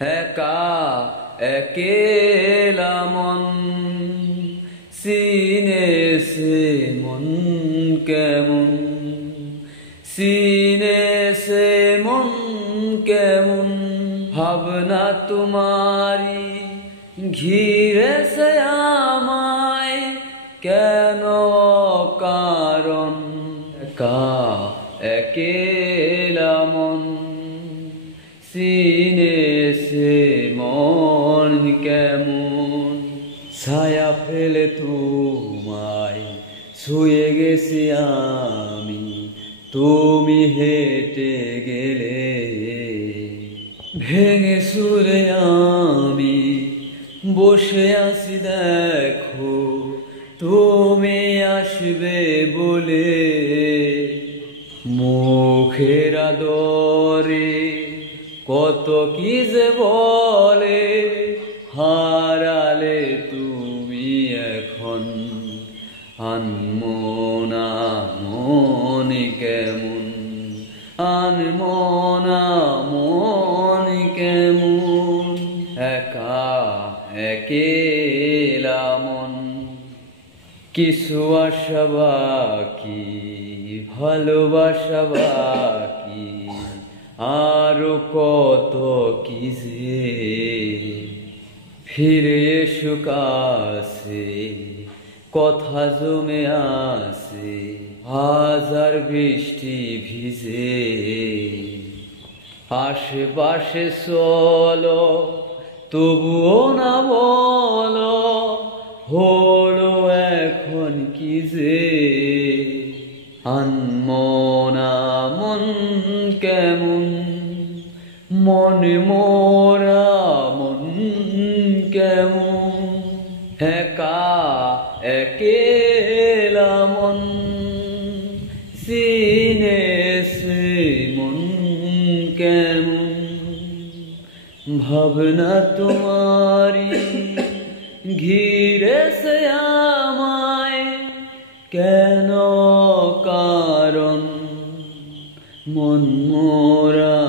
একা একেলা মন সিনেছে মন কেমন, সিনেছে মন কেমন, ভাবনা তোমারি ঘিরেছে আমায় কেন কারণ, একা একেলা মন সিনেছে মন কেমন। ছায়া ফেলে তোমায় ছুঁয়ে গেছি আমি, তুমি হেঁটে গেলে ভেঙে সুরে আমি বসে আছি দেখো তুমি আসবে বলে। মুখের আদরে কত কি যে বলে, হারালে তুমি এখন আনমনা মন কেমন, আনমনা মন কেমন, একা একেলা মন। কিছু আশা বাকি, ভালোবাসা বাকি, আরো কত কি যে, ফিরে এসো কাছে কথা জমে আসে হাজার বৃষ্টি ভিজে। আশেপাশে চলো তবুও না বলো হলো এখন কি যে, আনমনা মন কেমন, মনে মোরা মন কেমন, একা একেলা মন সিনেছে মন কেমন, ভাবনা তোমারি ঘিরেছে আমায় কেন কারণ, মন মোরা